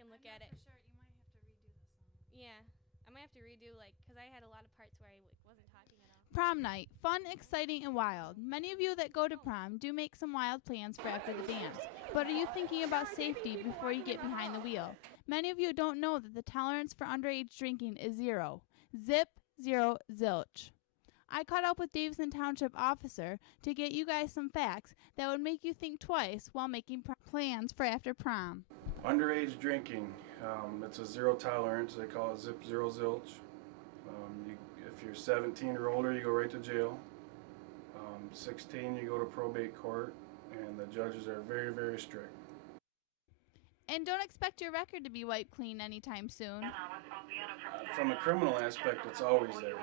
back and look at it. For sure, you might have to redo the song. Yeah, I might have to redo, because I had a lot of parts where I wasn't talking at all. Prom night. Fun, exciting, and wild. Many of you that go to prom do make some wild plans for after the dance. But are you thinking about safety before you get behind the wheel? Many of you don't know that the tolerance for underage drinking is 0. Zip, 0, zilch. I caught up with Davison Township officer to get you guys some facts that would make you think twice while making plans for after prom. Underage drinking, it's a 0 tolerance. They call it zip, 0, zilch. If you're 17 or older, you go right to jail. 16, you go to probate court, and the judges are very, very strict. And don't expect your record to be wiped clean anytime soon. From a criminal aspect, it's always there.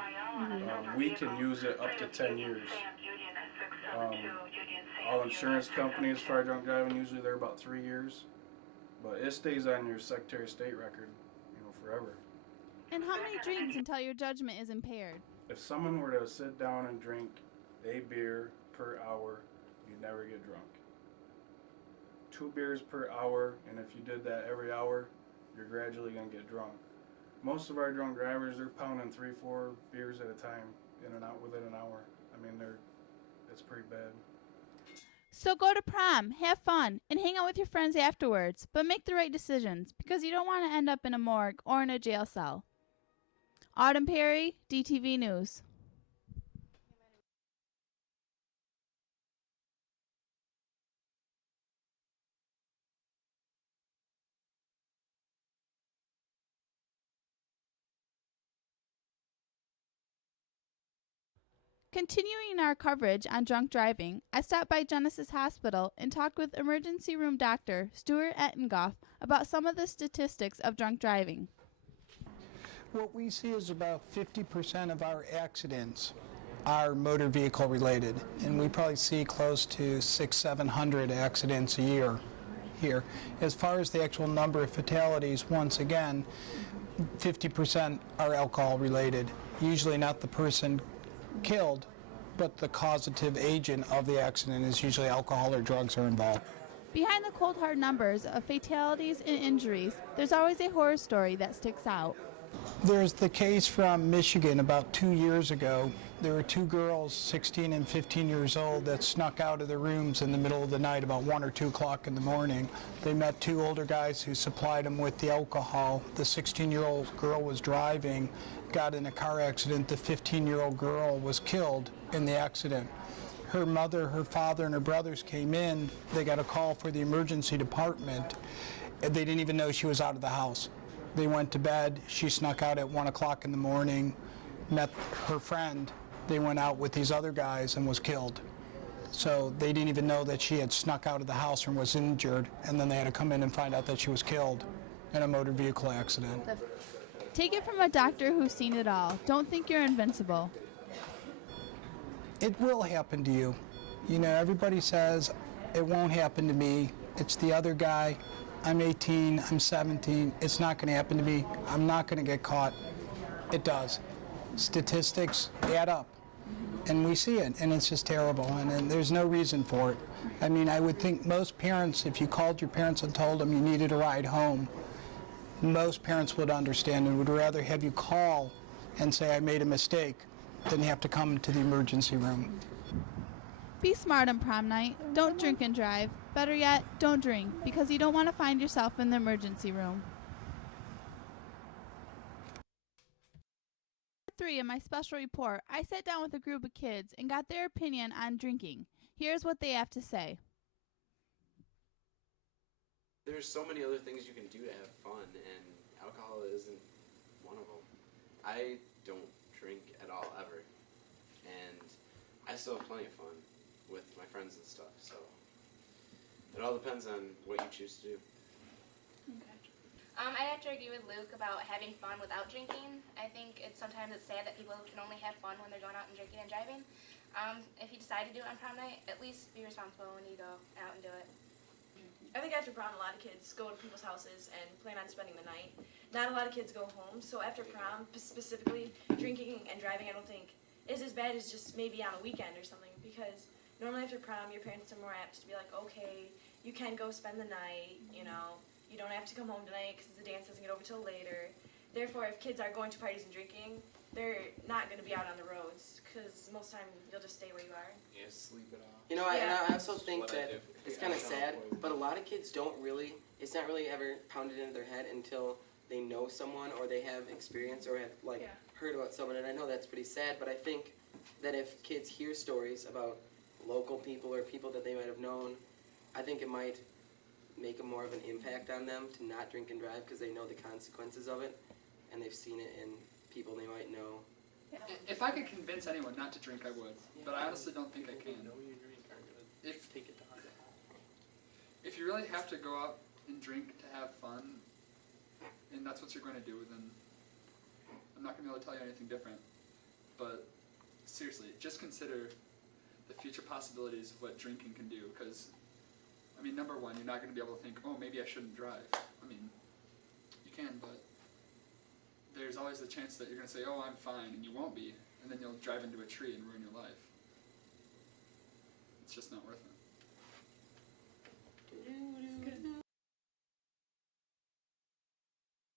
We can use it up to 10 years. All insurance companies for drunk driving, usually they're about 3 years. But it stays on your Secretary of State record, forever. And how many drinks until your judgment is impaired? If someone were to sit down and drink a beer per hour, you'd never get drunk. 2 beers per hour, and if you did that every hour, you're gradually going to get drunk. Most of our drunk drivers, they're pounding 3-4 beers at a time, in and out within an hour. I mean, it's pretty bad. So go to prom, have fun, and hang out with your friends afterwards, but make the right decisions, because you don't want to end up in a morgue or in a jail cell. Autumn Perry, DTV News. Continuing our coverage on drunk driving, I stopped by Genesis Hospital and talked with emergency room doctor Stuart Ettengoff about some of the statistics of drunk driving. What we see is about 50% of our accidents are motor vehicle related, and we probably see close to 600-700 accidents a year here. As far as the actual number of fatalities, once again, 50% are alcohol related. Usually not the person killed, but the causative agent of the accident is usually alcohol or drugs are involved. Behind the cold hard numbers of fatalities and injuries, there's always a horror story that sticks out. There's the case from Michigan about 2 years ago. There were 2 girls, 16 and 15 years old, that snuck out of their rooms in the middle of the night about 1 or 2 o'clock in the morning. They met 2 older guys who supplied them with the alcohol. The 16-year-old girl was driving, got in a car accident. The 15-year-old girl was killed in the accident. Her mother, her father, and her brothers came in. They got a call for the emergency department. They didn't even know she was out of the house. They went to bed. She snuck out at 1 o'clock in the morning, met her friend. They went out with these other guys and was killed. So they didn't even know that she had snuck out of the house and was injured, and then they had to come in and find out that she was killed in a motor vehicle accident. Take it from a doctor who's seen it all. Don't think you're invincible. It will happen to you. Everybody says it won't happen to me. It's the other guy. I'm 18, I'm 17, it's not going to happen to me. I'm not going to get caught. It does. Statistics add up, and we see it, and it's just terrible, and there's no reason for it. I mean, I would think most parents, if you called your parents and told them you needed a ride home, most parents would understand and would rather have you call and say, I made a mistake, than have to come to the emergency room. Be smart on prom night. Don't drink and drive. Better yet, don't drink, because you don't want to find yourself in the emergency room. 3 in my special report, I sat down with a group of kids and got their opinion on drinking. Here's what they have to say. There's so many other things you can do to have fun, and alcohol isn't one of them. I don't drink at all, ever, and I still have plenty of fun with my friends and stuff, so it all depends on what you choose to do. Okay. I have to agree with Luke about having fun without drinking. I think sometimes it's sad that people can only have fun when they're going out and drinking and driving. If you decide to do it on prom night, at least be responsible when you go out and do it. I think after prom, a lot of kids go to people's houses and plan on spending the night. Not a lot of kids go home, so after prom, specifically, drinking and driving, I don't think is as bad as just maybe on a weekend or something, because normally after prom, your parents are more apt to be like, okay, you can go spend the night, you don't have to come home tonight because the dance doesn't get over till later. Therefore, if kids are going to parties and drinking, they're not going to be out on the roads because most time you'll just stay where you are. Yeah, sleep it off. You know, and Yeah. I also think What I that do. it's Yeah, kind of I sad, don't- but a lot of kids don't really, it's not really ever pounded into their head until they know someone or they have experience or have, like, Yeah. heard about someone. And I know that's pretty sad, but I think that if kids hear stories about local people or people that they might have known, I think it might make more of an impact on them to not drink and drive because they know the consequences of it and they've seen it in people they might know. If I could convince anyone not to drink, I would. But I honestly don't think I can. Know you drink are gonna If take it to heart. if you really have to go out and drink to have fun, and that's what you're going to do, then I'm not going to be able to tell you anything different. But seriously, just consider the future possibilities of what drinking can do. Because, I mean, number one, you're not going to be able to think, oh, maybe I shouldn't drive. I mean, you can, but there's always the chance that you're going to say, oh, I'm fine, and you won't be. And then you'll drive into a tree and ruin your life. It's just not worth it.